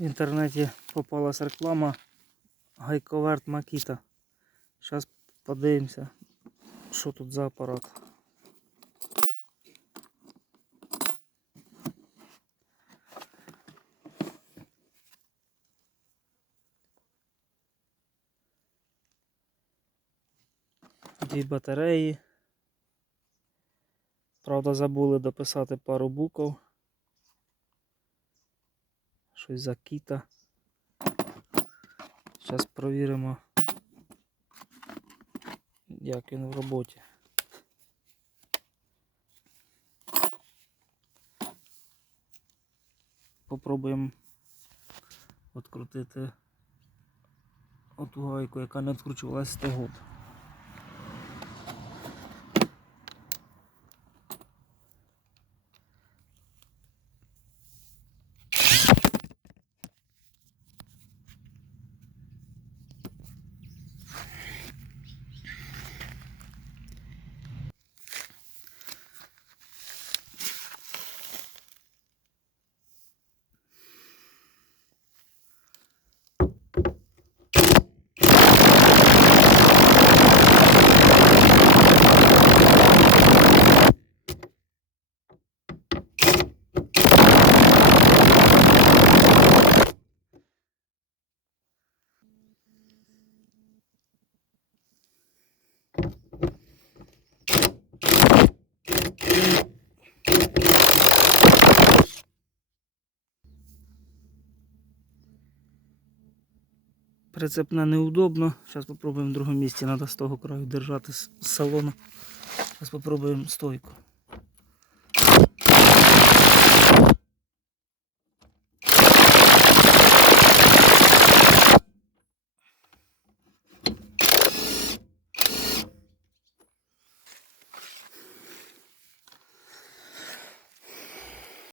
В інтернеті попалась реклама Гайковерт Макіта. Зараз подивимося, що тут за апарат. Дві батареї. Правда, забули дописати пару букв. Щось за кіта. Зараз провіримо, як він в роботі. Попробуємо відкрутити оту гайку, яка не відкручувалася з год. Прицепне неудобно. Зараз спробуємо в другому місці. Треба з того краю держати з салону. Зараз спробуємо стойку.